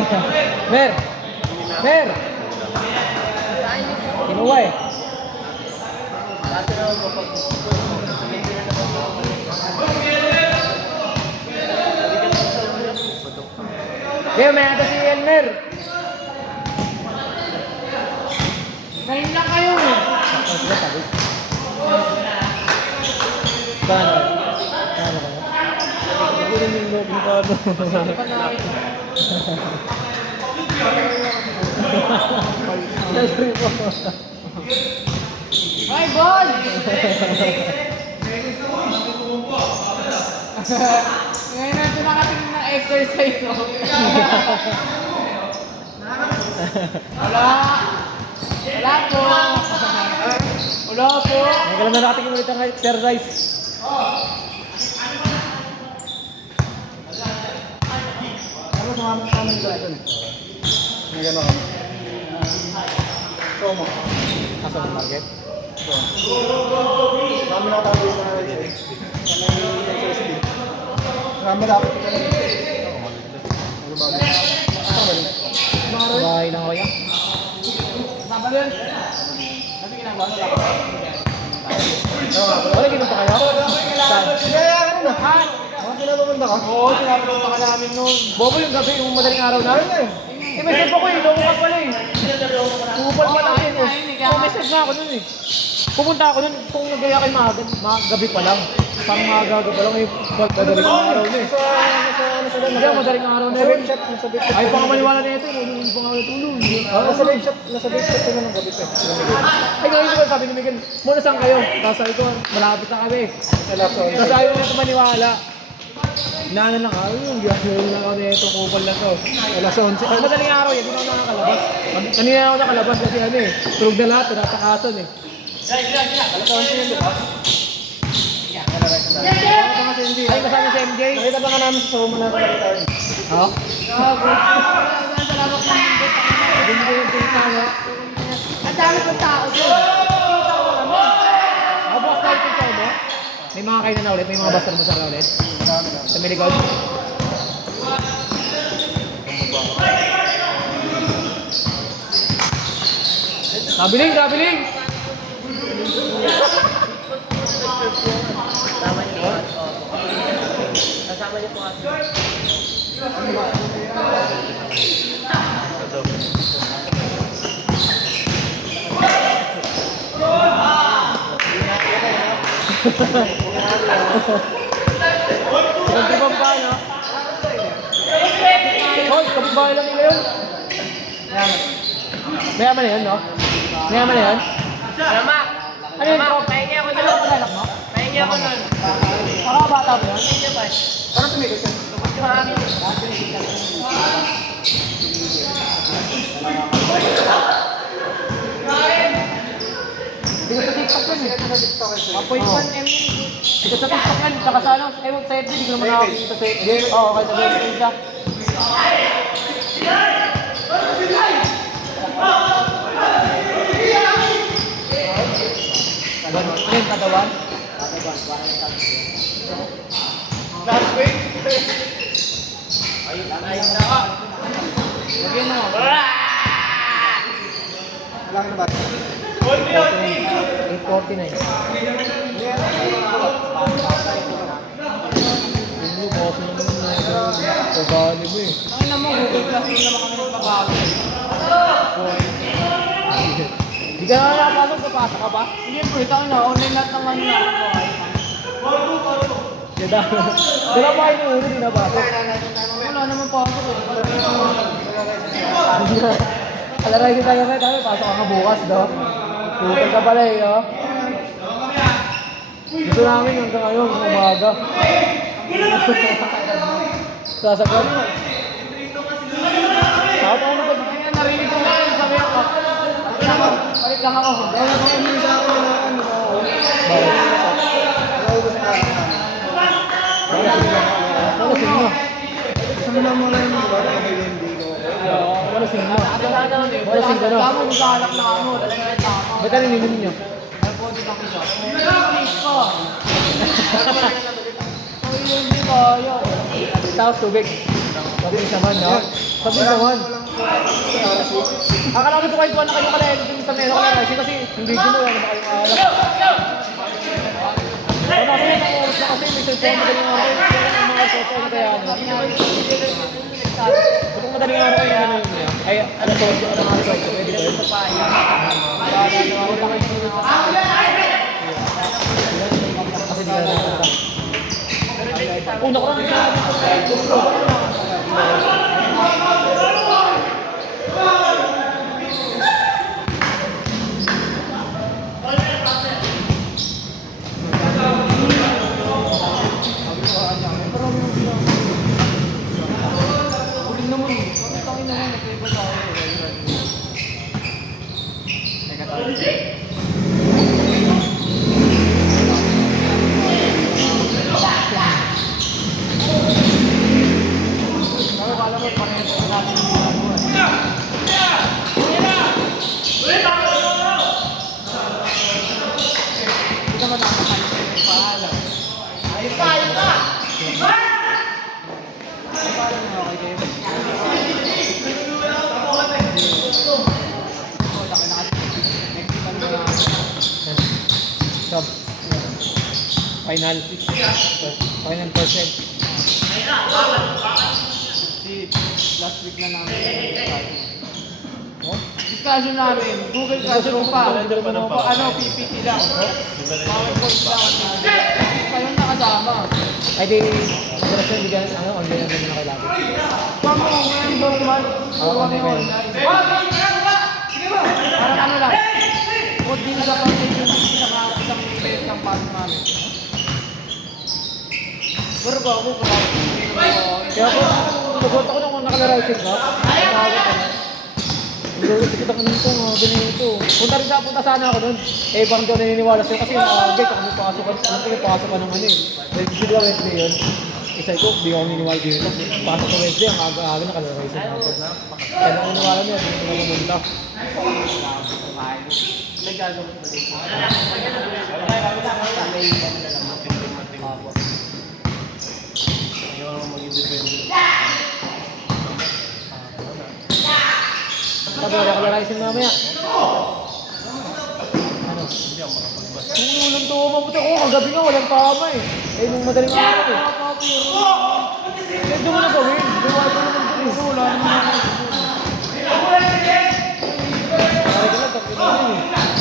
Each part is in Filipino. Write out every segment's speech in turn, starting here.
Mer! Mer! Kinuha eh. Mer, may ata si Elmer. Ngayon lang kayo. Kano? Kano ka? Hindi rin yung loob ng kano. Ay, ball! Ngayon natin nakatingin ng exercise, no? Wala! Wala po! Wala po! Nagalang na natin ulit ang exercise. Ano sumama sa amin dito? May gano'n kami. Promo. Asa ng market? Kami nakatago sa SSD. Kami dapat ito. Ano ba? Bahay lang ako yan. Nabalun! Kasi ginagawa nila ako. Wala ginunta kayo? Saan? Kaya ano na? Ha? Mga pinapapunta ka? Oo, sinapunta ka namin noon. Bobo yung gabi, yung madaling araw na. Eh, message ako eh. Loko ka pala eh. Kupal pa lang yun eh. Oh, message na ako nun eh. Pupunta ako nun kung nagaya kayo gabi pa lang. Parang maaga pa lang eh. Madaling araw na eh. Hindi, madaling araw na yun. Ay, pa nga maniwala na ito eh. Hindi pa nga natulog. Nasa vape shop ko ng gabi pa. Ay, ngayon ko sabi ni Miguel, muna saan kayo? Tapos sabi ko, malapit na kami. Tapos ayaw niya ito maniwala. Naanan lang ako, yung gano'n lang ako nito, kupal na to. Alas 11. Pag madaling araw yan, hindi na ako nakakalabas. Kanina ako nakalabas kasi ano eh, tulog na lahat, tinatakasan eh. Alas 11 yun, di ba? Ay, kasama si MJ? Nakita ba nga namin sa Soma na retard? Oo. Salamat ng bit. Hindi ko yung tinitanga. Ang dami kong tao doon. Ako bukas tayo sa ano? May mga kainan na ulit, may mga bastar mo sa ulit. Sa Meligod. Kabiling, kabiling! Kasama niyo po ako. Ibang pa, no? Hoy, kapitbahay lang nila yun. Mayaman na yun, no? Mayaman na yun? Tama! Ano yun? Pahingi ako Ano doon. yung pangalak mo? Pahingi ako doon. Pakabata mo yun? Pahingi ba? Parang tumigil ka. Marami. Hindi ko sa TikTok yun eh. Apoy Oo. 1 M. Hindi ko sa TikTok yun. Tsaka sa ano, ewan sa FB, hindi ko naman nakakita sa FB. Oo, kahit sa FB siya. Ano yung katawan? Last week? Lagyan mo. Wala ka na ba? 849. Yung mo, boss mo naman na. Pagkali mo eh. Ay naman, Google Classroom naman kami nagbabago. Hindi ka na nakapasok, papasok ka ba? Hindi po, ito na, online lahat ng ano na. Dala pa kayo ng ulo, di napasok. Wala naman pa ako. Alaray din tayo tayo, pasok ka nga bukas, do. Super ka pala eh, oh. Gusto namin hanggang ngayon, umaga. Sasagwan mo. Tapos ako mag- Ay, narinig ko na yun, sabi ako. Palit lang ako. Wala ka kami sa akin na ano. Bakit? Wala ko sa akin. Wala sino. Gusto mo na muna yung diba? Wala sino. Wala sing gano'n. Tama, magkakalak na ako. Talaga yung tama. Ba't ano nininom nyo? Ay, po, di ba ko siya? Please ko. Ay, hindi kaya. Tapos tubig. Sabi naman, no? Sabi naman. Akala ko ito kahit na kayo kalahin dun sa meron ka na kasi yung video mo lang na kayong alam. Wala kasi yung oras na kasi may cellphone madaling araw yung mga cellphone kaya ano. Kung madaling araw yung ano yun niya. Ay, alam ko, ano nga ito, pwede ba yun? Kasi di ka nakakita. Una ko lang sub. Final percent. Last week na namin. Oh? Discussion namin, Google Classroom pa. Ano, PPT lang. PowerPoint lang. Kayo nakasama. Ay di, madalas yung bigyan, ano, online naman na kailangan. Paano mo ngayon buong month? Oo, online kayo. Parang ano lang. Kung din sa foundation sa isang event ng pass namin. Pero ba ako Kaya po, nagot ako nung nakalarating ka. Nakawag ko na. Nagulat kita ko nito, ganito. Punta sana ako nun. Eh, parang di ako naniniwala sa'yo kasi gate ako may pakasokan. Alam ko may pakasokan ng ano eh. Wednesday ba Wednesday yun? Isa ko, di ako naniniwala dito. Pasok ko Wednesday, ang aga-aga nakalarating ako. Kaya naniniwala niya, hindi ko namunta. nagagawin mo din. Sabi ko, nakalarating mamaya. Ano? Walang tuwa mabuti ako. Kagabi nga, walang tama eh. Eh, nung madaling araw eh. Kaya doon mo na gawin. Gawa ko naman doon eh. Wala naman ako.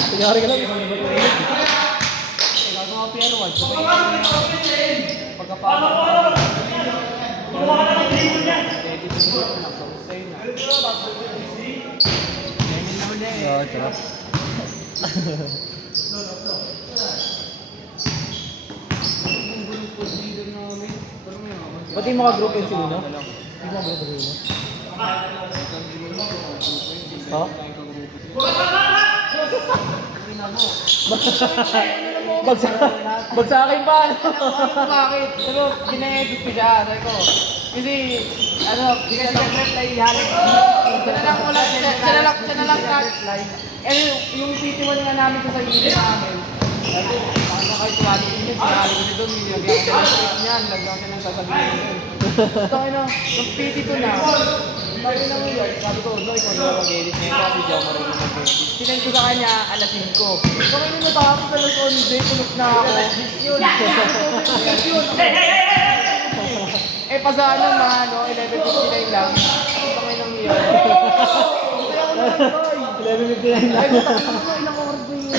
Kunyari ka lang, isang naman yun eh. Gagawa pero wag. Pagkapasok ko. Oo, sarap. Pati yung mga group yun sila, no? Yung mga group yun, no? Ha? Bagsakin pa, ano? Bakit? Pero gina-edit ko siya, sabi ko. Kasi, ano, siya na lang yung PT1 nga namin sa unit namin. Sabi, baka kahit tuwali niya, sinali ko niya doon, nilagyan ko ng script niyan, lagyan ko ng sasabihin doon. So, ano, yung PT2 na, sabi na mo yun, sabi ko, no, ikaw na mag-edit niya, kasi di ako marunong mag-edit. Sinend ko sa kanya, alas 5. So, ngayon natapos alas 11, tulog na ako. Yun. Eh, pasaan ng mga, ano, 11:59 lang. Ito ngayon ang yun. Kaya ako naman, 11:59 lang. ay, matakot mo, ilang oras ba yun?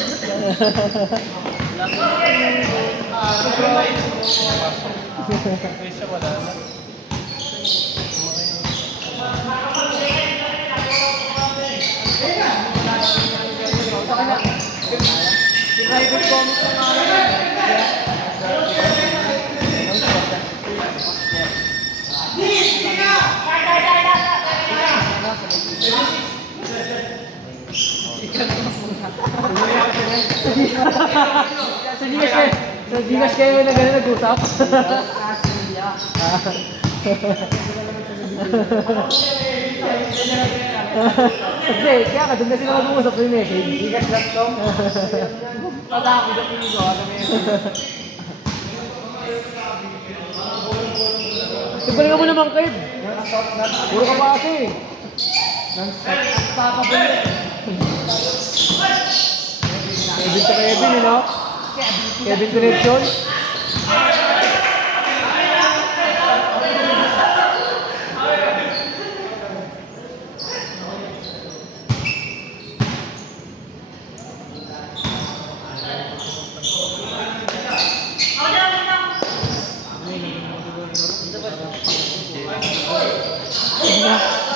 Private comic na namin. Sa Gcash kayo na gano'n nag-usap? Hindi, kaya ka doon na sila mag-uusap sa message. Gcash.com. Patako sa pinig ko, kami. Ibalik mo naman, Kid. Puro ka pa kasi. Kevin to Kevin, you know? Kevin connection.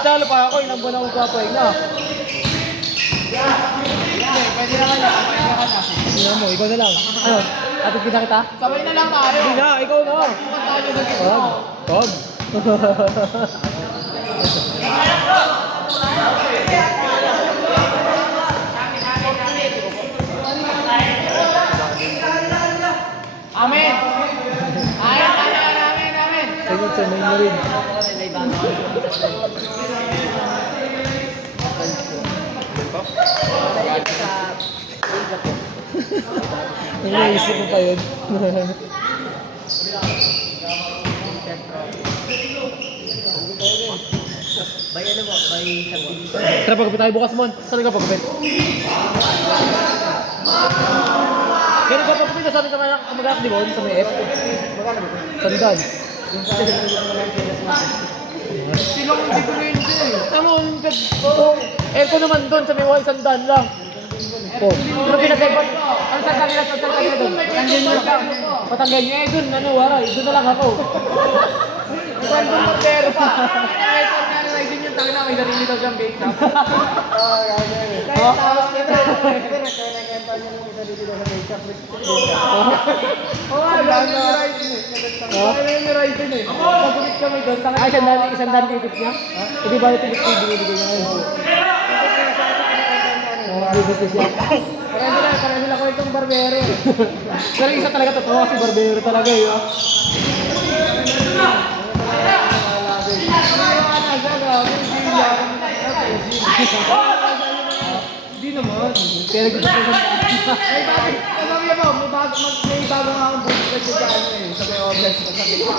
Talo pa ako, ilang buwan ako magpapahinga. Pwede naman na. Tingnan mo, ikaw na lang. Ano? Atid kita? Sabay na lang tayo. Hindi na, ikaw na. Tayo sa gitna. Tom. Amen. Amen. Sagot sa main mo rin. Naisip mo pa yun. Tara, pagkapit tayo bukas, Mon. Saan ka pagkapit? Kaya nagpapagpapit, sabi ka mag-aak di Mon, sa may F. Sandan. Silang hindi ko rin din. Ano, aircon naman doon, sa may wall, sandan lang. Oh, ano pinag-aircon? Ano sandan nila doon? Patanggal niyo eh, doon, ano, waray, doon na lang ako. Kwento mo pero pa. Ito nga na isin yung tangina may sarili daw siyang bake shop. Ay, isang dan titik niya? Hindi ba yung titik binibigay niya ngayon? Business siya. Parang sila ko itong barbero. Pero isa talaga totoo si Barbero talaga eh. Hindi naman. Pero gusto ko sa Ay, bakit? Sabi mo, may bago nga akong business sa ano eh. Sa may office. Sabi ko.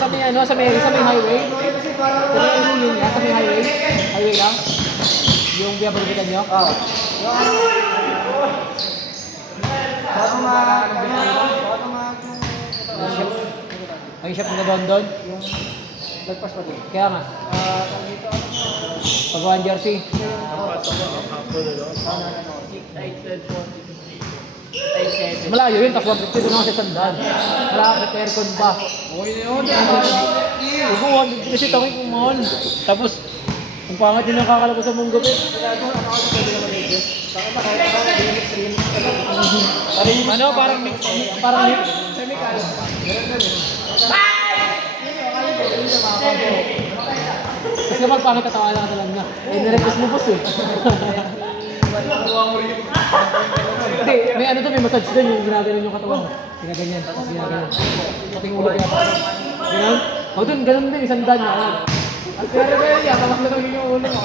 sa may ano, sa may highway. Sa may ano yun niya, sa may highway. Highway lang. Yung biyabagitan niyo. Oo. Ang shop na doon. Lagpas pa din. Kaya nga. Pagawan jersey. Malayo yun, tapos 150 doon ako sa sandan. Malakit aircon pa. Okay na yun. Ugo, 150 kasi tawin kong mahal. Tapos, kung pangit yun ang kakalabas sa mong gabi. Ano, parang mix. Kasi kapag pangit tatawa lang lang na. Eh, nirequest mo boss eh. Hindi, may ano to, may massage doon yung ginaganon yung katawan. Ginaganyan, tapos ginaganyan. Pati yung ulo kaya pa. Ganun? O doon, ganun din, isang dan niya. Pero yan, tapos na yung ulo mo.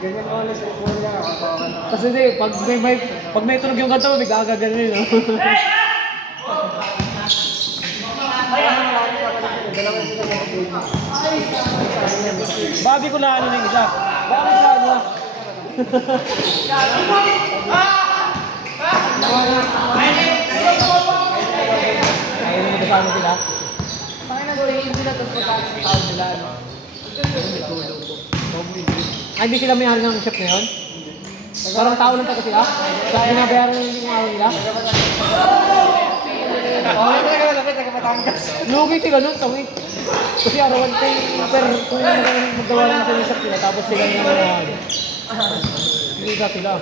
Ganyan mo na sa phone niya. Kasi hindi, pag may tunog yung kanta mo, bigla ka ganun yun. Babi ko na ano ng isa. Babi ko na ano. Ayaw mo kasama sila? Panginoon, tingin sila, tapos pagkakas ng tao nila. Ay, hindi sila may-ari ng shop na yun? Parang tao lang talaga sila? Kaya binabayaran na yung araw nila? Lugi sila nun, tawi. Kasi arawan kay pero kung magawa lang sa shop nila, tapos sila yung mga hindi ka sila.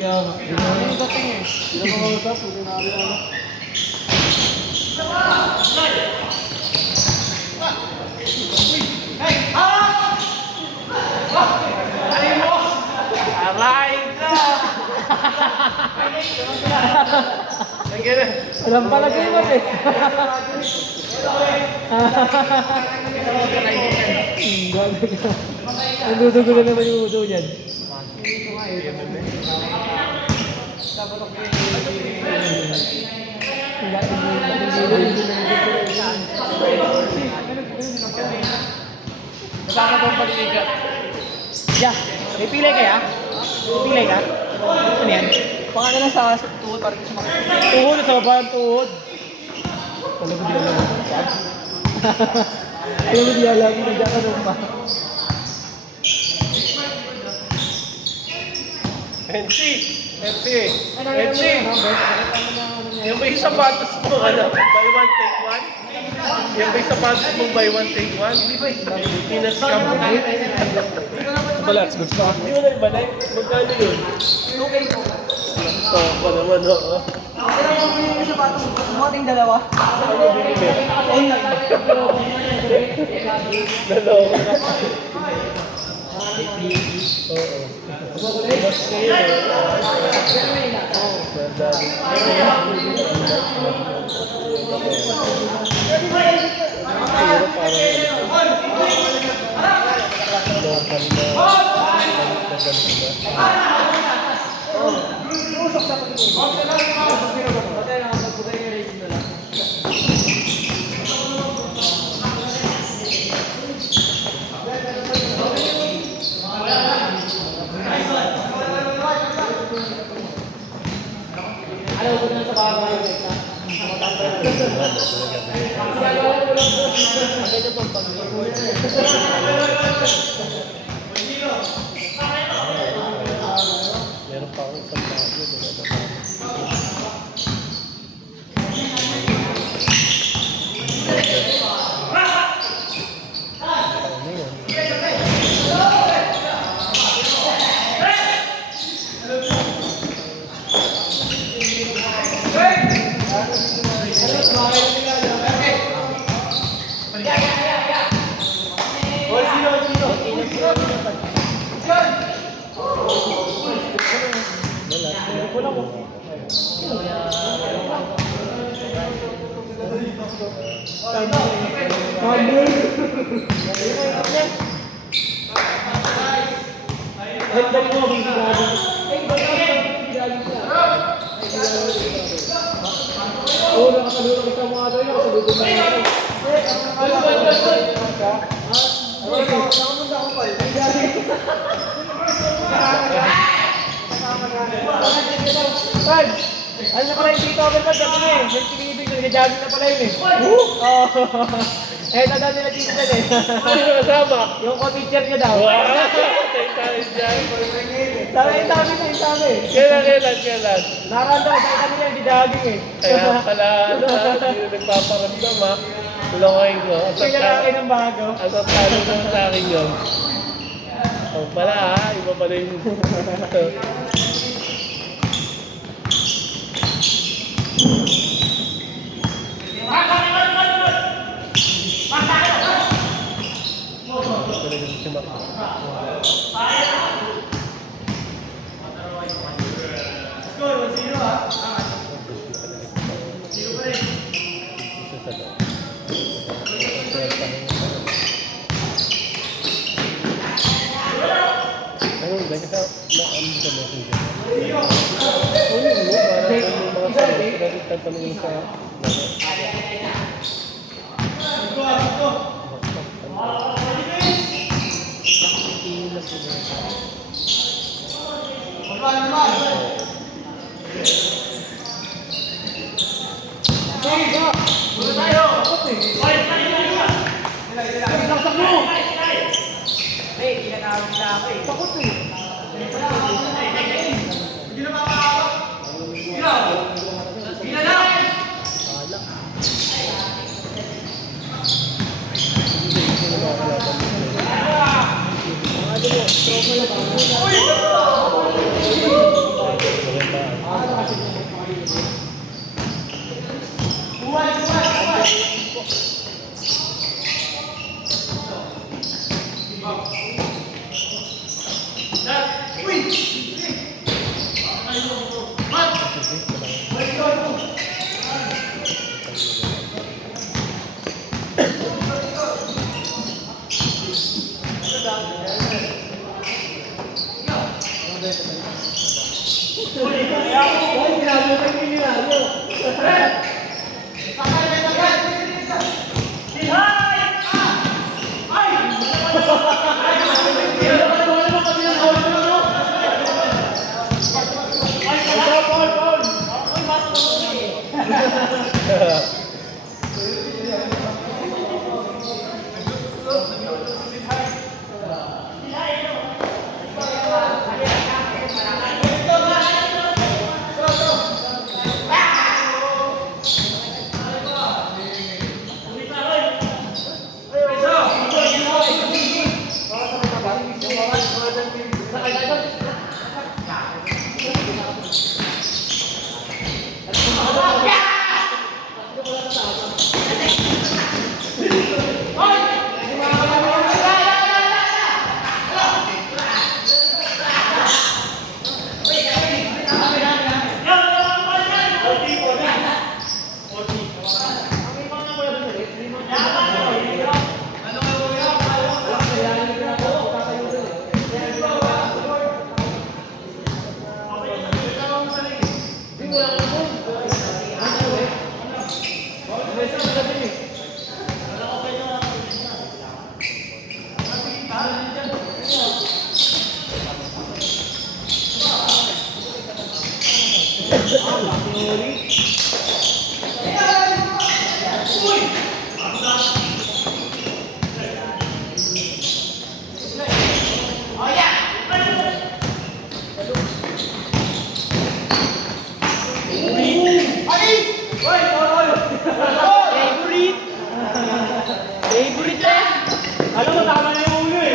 Kaya nga, Yung dating eh. Aray ka! Alam pala kayo ba eh. Nagdudugo na naman yung uso niyan. Kasama ko ang paligat. Yeah, may pilay kaya? May pilay ka? Ano yan? Baka na lang sa tuhod para sa mga. Tuhod sa baba ang tuhod. Alam mo di alam. Alam mo di alam. Nagkakanong pa. MC! MC! MC! Yung may sapatos mo, ano? Buy one, take one? Yung may sapatos mo, buy one, take one? Pinascam mo. Balats, good stuff. Hindi mo na ibalay? Magkano yun? Okay po. Ito pa naman, oo. Pero yung sapatos, mukhang dalawa. Ano binili? Online. Naloko ka. Oo. Mas kayo, meron pa akong isang bago. Ano na pala yung dito ako ba? Sabi niya eh. Yung tinibig ko, nag-jogging na pala yun eh. Oo. Eh, tanda nila dito na eh. Sino kasama? Yung co-teacher niya daw. Wow! Tayo tayo dyan. Sabi yung sabi ko, yung sabi. Kailan? Naranda ko sa kanila yung jogging eh. Kaya pala, ano ha, hindi na nagpaparamdam ha. Tulungan ko. Pinalaki ng bago. At ang talo naman sa akin yun. O pala ha, iba pala yung... Alam mo, tama na yung ulo eh.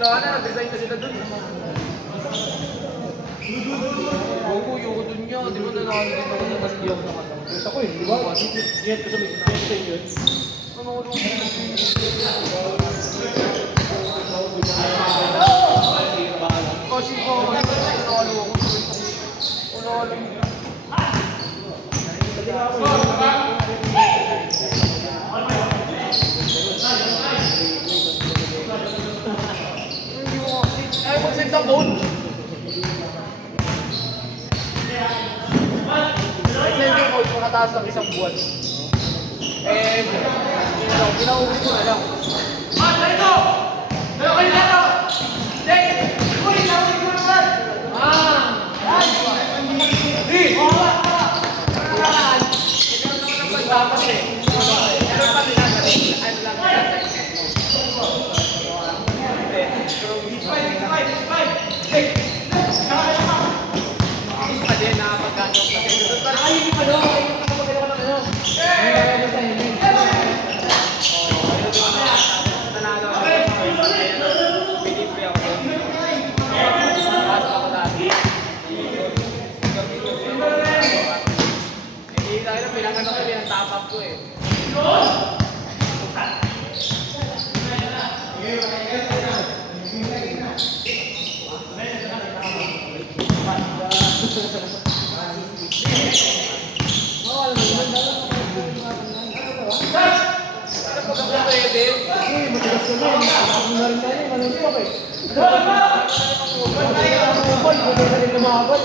Wala na, nag-design na sila dun. Oo, yung dun niya. Di ba nanakalitin ako ng mas iyaw na kata? Ito ko eh, di ba? Yan ko sa yun. Kasi ko, unalo ako. Unalo. Ay, mag-send ang phone. Mag-send yung phone makataas ng isang buwan. Eh, pinaubos ko na lang. Dito! Dito kayo na lang! Jake! Uy, nabalik mo naman! Ay! Di! Wala! Kailangan! Ito naman ang pagpapas eh. Pero pa pinagaling. Ano lang ang tapak ko eh. Ayos ko din. Ako na rin na rin. Manuntok eh. Kupal. Kupal na rin lumabal.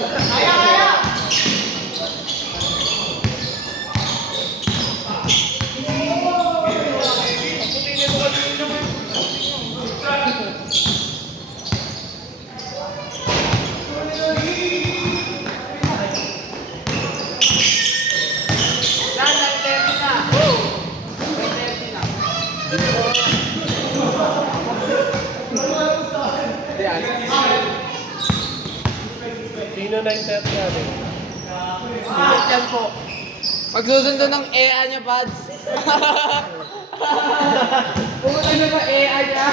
Yan, 9:30 na. 9:30 na. Sino 9:30 natin? Yan po. Magsusundo ng EA niya, Pads. Pumunta na ba EA niya?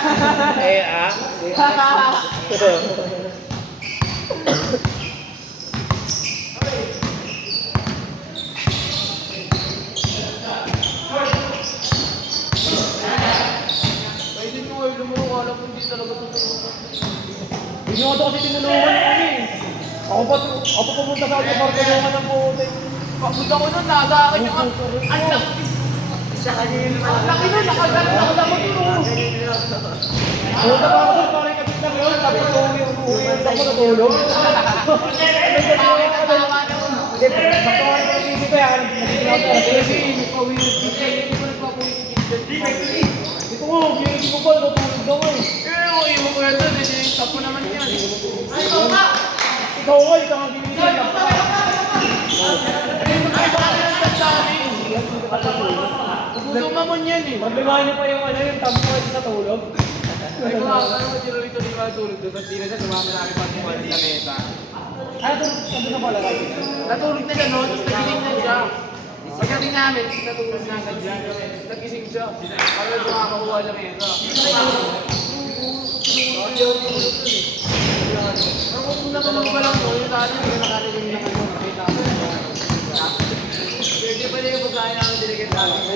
Pwede nyo kayo lumulong. Alam ko hindi talaga tutulungan. Hindi nyo ito kasi tinulungan kami. Ako pa pumunta sa ating partilungan ng puti. Papunta ko nun, nasa akin yung... Ang laki! Ang laki nun, nakagalit ako sa matulong. Pumunta pa ako doon, parang kapit lang yun. Tapos uwi ako natulog. Bakit ang tawa nun? Sakto ako yung isip ko yan. Kasi hindi pa weird. Hindi ko nagpa-weird. Ito mo, ginis mo ba? Natulog daw eh. Eh, iwan ko yan doon. Tapo naman yan. Ikaw nga, ikaw ang ginis mo. Sumamon yan eh. Maglimahan niyo pa yung yung tampo ay natulog. Ay ko nga, ano ba dito di ba tulog doon? Tapos di na siya sumama na kami pag sa mesa. Ay, ito na pala kayo. Natulog na siya noon, tapos nagising na siya. Pagdating namin, natulog na agad siya. Nagising siya. Kaya siya makakuha ng mesa. Pero kung natulog pa lang doon, yung dati hindi ka nakarinig ng ano, nakita ko. Pwede pala yung pagkain namin dinigit namin.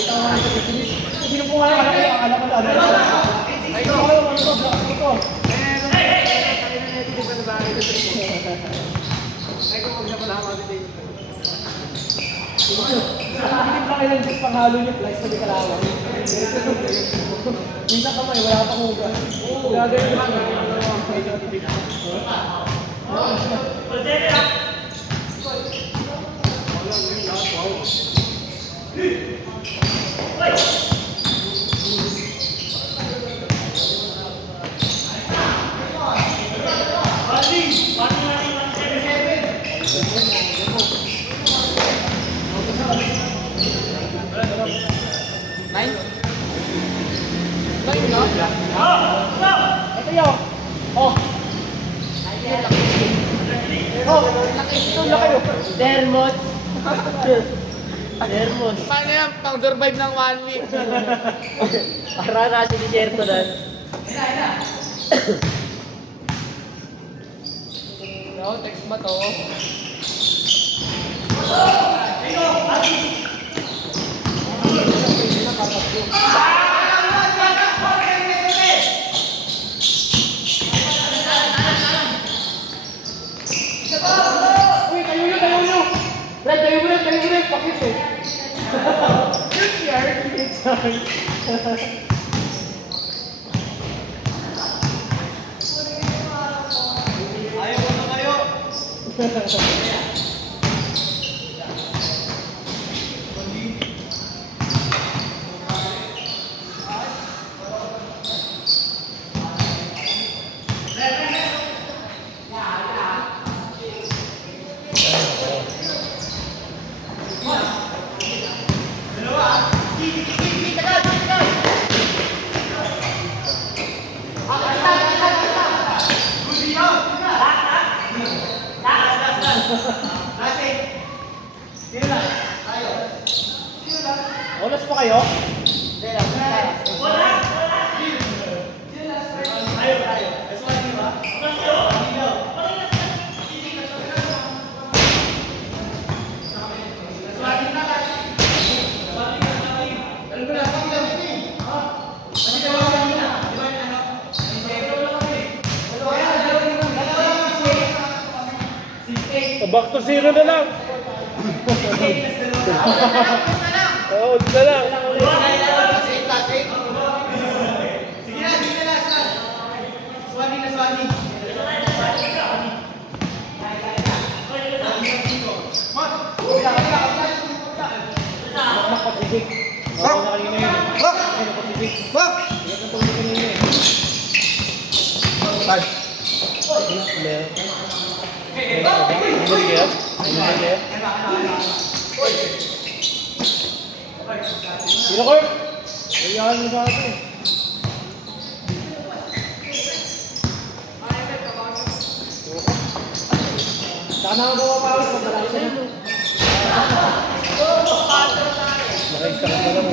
Sino po nga yung alam ko ano? Ay, Ito kayo, ano to? Block ito. Ay, kung huwag na pala ako dito. Bilip lang kayo ng Diyos panghalo niyo, flies na di kalawang. Minsan kamay, wala ka pang hugas. Gagawin lang. Nine? Nine na? Ito yun. Oh. Oh, ito na kayo. Dermot. Dermot. Paano yan? Pang survive ng 1 week. Para na si Desierto doon. No, text ba to? Uy, kayo nyo. Red, kayo mo rin. Pakit eh. Sorry. Olas pa kayo? Back to zero na lang. Oo, na lang. Jake. Oo, na kanina yun. Ayun, ako si Jake. Bigat ng tubig kanina eh. Sino ko? Kayaan mo sa atin. Saka na ako mapapawis pag malaki na. Nakikita ka pala mo.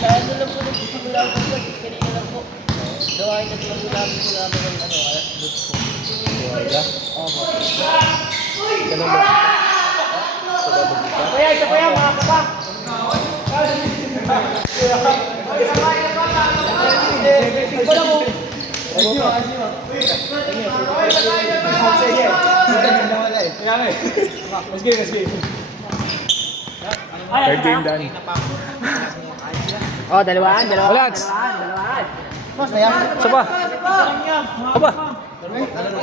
Ano lang po nagsisimula ko po, kanina lang po. Gawain na lang po namin po namin ng ano, alas dos po. Opo. Kaya, isa pa yan, mga kapa. Ito lang mo. Third game done. Oh, dalawahan. Wala. Dalawahan. Isa pa. Aba.